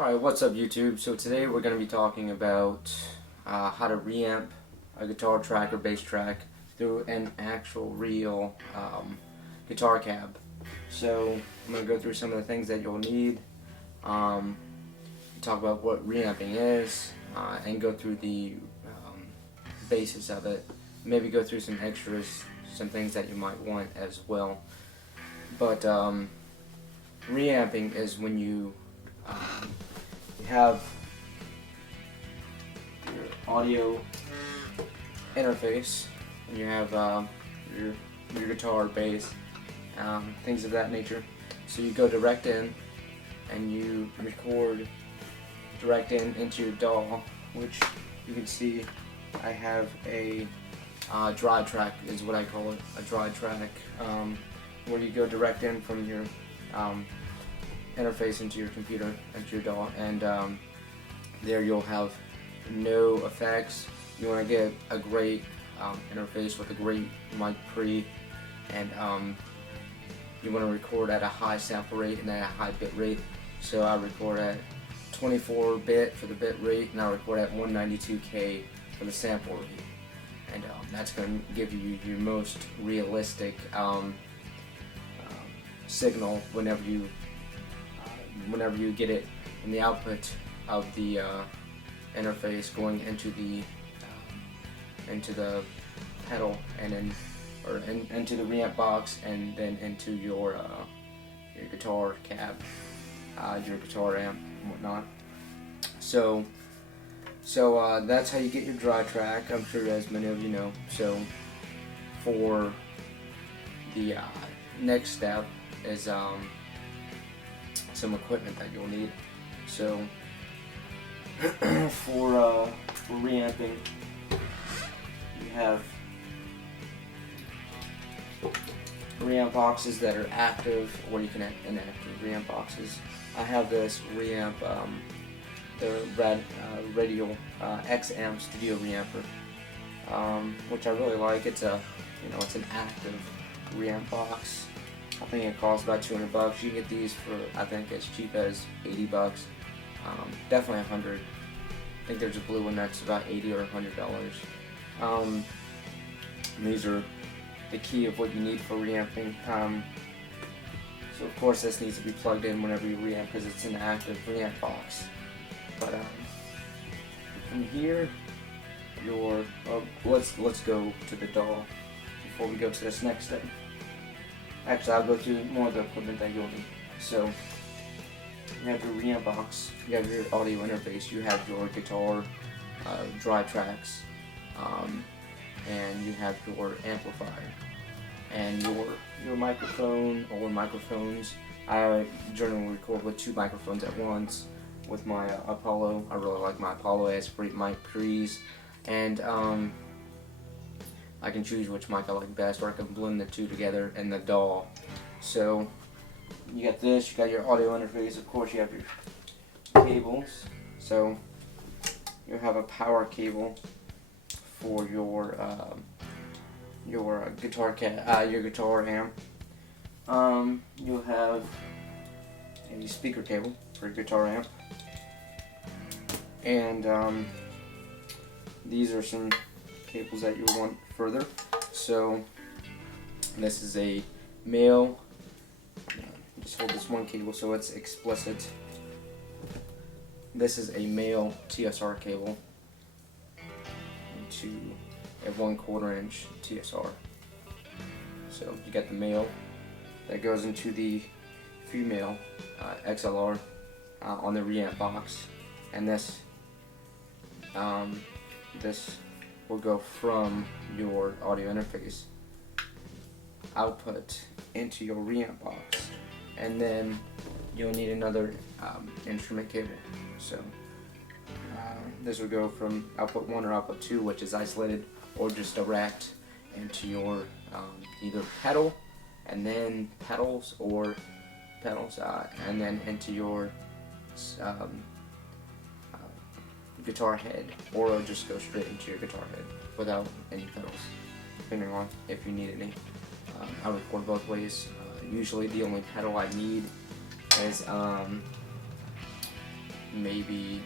Alright, what's up YouTube? So today we're going to be talking about how to reamp a guitar track or bass track through an actual real guitar cab. So I'm going to go through some of the things that you'll need, talk about what reamping is, and go through the basis of it. Maybe go through some extras, some things that you might want as well. But reamping is when you have your audio interface, and you have your guitar, bass, things of that nature. So you go direct in, and you record direct in into your DAW, which you can see I have a dry track, is what I call it, a dry track, where you go direct in from your interface into your computer, into your DAW, and there you'll have no effects. You want to get a great interface with a great mic pre, and you want to record at a high sample rate and at a high bit rate. So I record at 24 bit for the bit rate, and I record at 192K for the sample rate, and that's going to give you your most realistic signal whenever you get it in the output of the interface going into the pedal, and then into the reamp box, and then into your guitar cab, your guitar amp and whatnot. So that's how you get your dry track. I'm sure as many of you know. So for the next step is some equipment that you'll need. So for reamping, you have reamp boxes that are active, or you can have inactive reamp boxes. I have this reamp, the Radial X Amp Studio Reamper, which I really like. It's it's an active reamp box. I think it costs about $200. You can get these for, I think, as cheap as $80. Definitely $100. I think there's a blue one that's about $80 or $100. These are the key of what you need for reamping. So of course this needs to be plugged in whenever you reamp, because it's an active reamp box. But from here, let's go to the DAW before we go to this next step. Actually, I'll go through more of the equipment that you'll need. So you have your reamp box, you have your audio interface, you have your guitar dry tracks, and you have your amplifier and your microphone or microphones. I generally record with 2 microphones at once with my Apollo. I really like my Apollo. It has great mic pre's, and I can choose which mic I like best, or I can blend the two together in the DAW. So you got this, you got your audio interface, of course you have your cables. So you have a power cable for your guitar amp. You'll have a speaker cable for your guitar amp, and these are some cables that you want further. So this is a male, just hold this one cable so it's explicit. This is a male TSR cable into a 1/4 inch TSR. So you got the male that goes into the female XLR on the reamp box, and this will go from your audio interface output into your reamp box, and then you'll need another instrument cable. So this will go from output 1 or output 2, which is isolated, or just direct into your either pedal, and then pedals, or pedals, and then into your guitar head, or it'll just go straight into your guitar head without any pedals, depending on if you need any. I record both ways. Usually the only pedal I need is maybe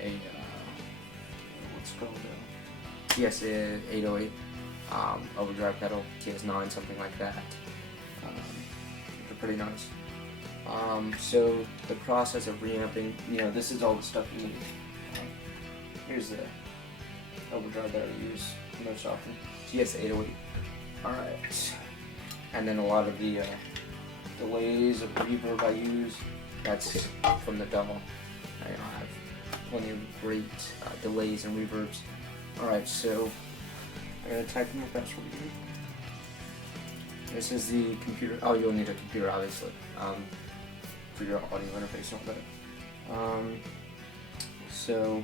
a what's it called, TS 808 overdrive pedal, TS9, something like that. They're pretty nice. So the process of reamping, this is all the stuff you need. Here's the overdrive that I use most often, TS 808. Alright, and then a lot of the delays of reverb I use, that's from the DAW. I have plenty of great delays and reverbs. Alright, so I'm going to type in my password here. This is the computer. Oh, you'll need a computer, obviously, for your audio interface and all that. So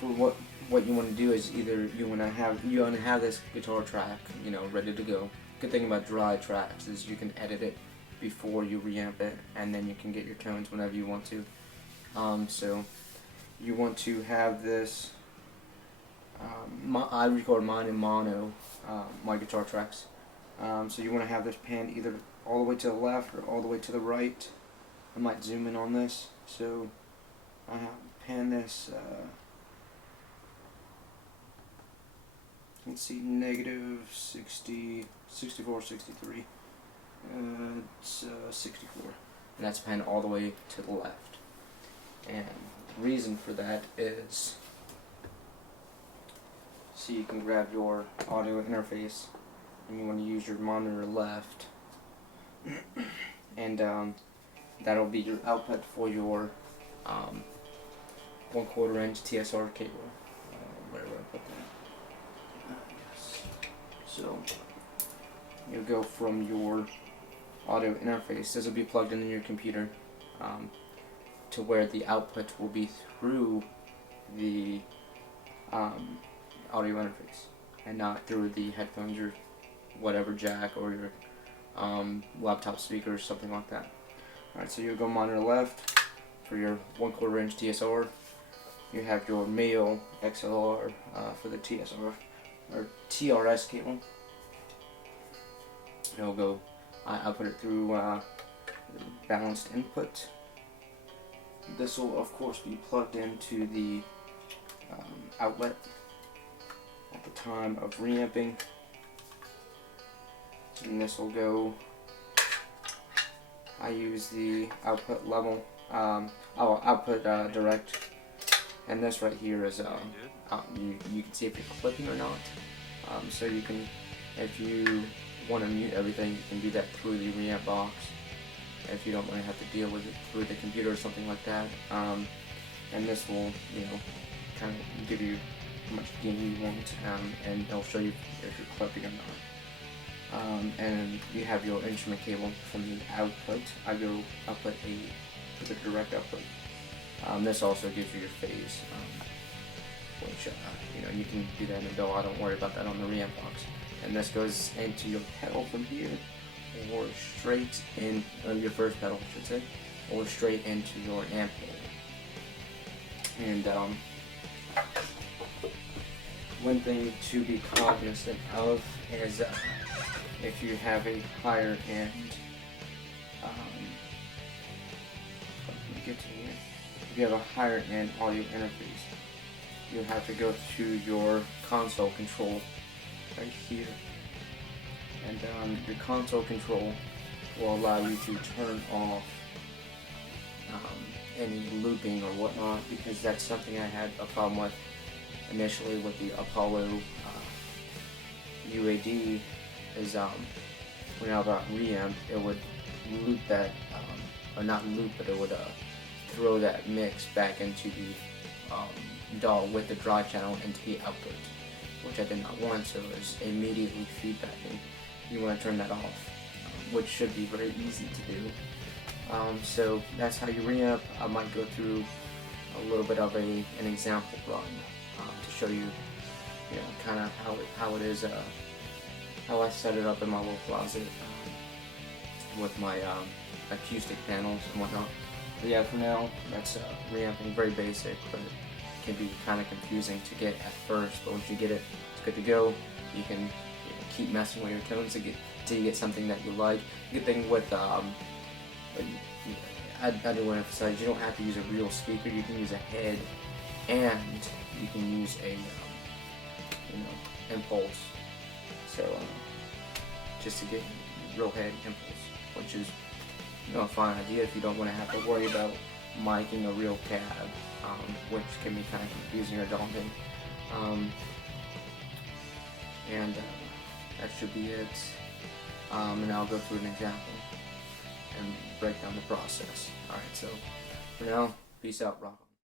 for what you want to do is either you want to have this guitar track, ready to go. Good thing about dry tracks is you can edit it before you reamp it, and then you can get your tones whenever you want to. So you want to have this. I record mine in mono, my guitar tracks. So you want to have this panned either all the way to the left or all the way to the right. I might zoom in on this. So I pan this. Let's see, negative 60, 64, 63. It's 64, and that's panned all the way to the left. And the reason for that is, so you can grab your audio interface, and you want to use your monitor left, and that'll be your output for your 1/4 inch TSR cable. Where would I put that? Yes. So you'll go from your audio interface. This will be plugged in your computer to where the output will be through the audio interface and not through the headphones or whatever jack or your laptop speaker or something like that. Alright, so you'll go monitor left for your 1/4 inch TSR. You have your male XLR for the TSR or TRS cable. It'll go. I put it through balanced input. This will of course be plugged into the outlet at the time of reamping, and this will go. I use the output level, output direct, and this right here is you can see if you're clipping or not. So you can, if you want to mute everything, you can do that through the Reamp box if you don't want to have to deal with it through the computer or something like that. And this will, kind of give you how much gain you want, and it'll show you if you're clipping or not. And you have your instrument cable from the output. I go output A to the direct output. This also gives you your phase, which you can do that in the DAW. Don't worry about that on the Reamp box. And this goes into your pedal from here, or straight in your first pedal, I should say, or straight into your amp hole. And one thing to be cognizant of is if you have a higher end, let me get to here. If you have a higher end audio interface, you have to go to your console control right here, and your console control will allow you to turn off any looping or whatnot, because that's something I had a problem with initially with the Apollo UAD. Is when I got Reamp, it would loop that, or not loop, but it would throw that mix back into the DAW with the dry channel into the output, which I did not want, so it was immediately feedbacking. You want to turn that off, which should be very easy to do. So that's how you reamp. I might go through a little bit of an example run to show you, kind of how it is, how I set it up in my little closet with my acoustic panels and whatnot. But yeah, for now, that's reamping, very basic, but it can be kind of confusing to get at first. But once you get it, it's good to go. You can keep messing with your tones until you get something that you like. Good thing with I do want to emphasize, you don't have to use a real speaker. You can use a head, and you can use a impulse. So just to get real head impulse, which is a fine idea if you don't want to have to worry about miking a real cab, which can be kind of confusing or daunting. And that should be it. And I'll go through an example and break down the process. Alright, so for now, peace out, rock on.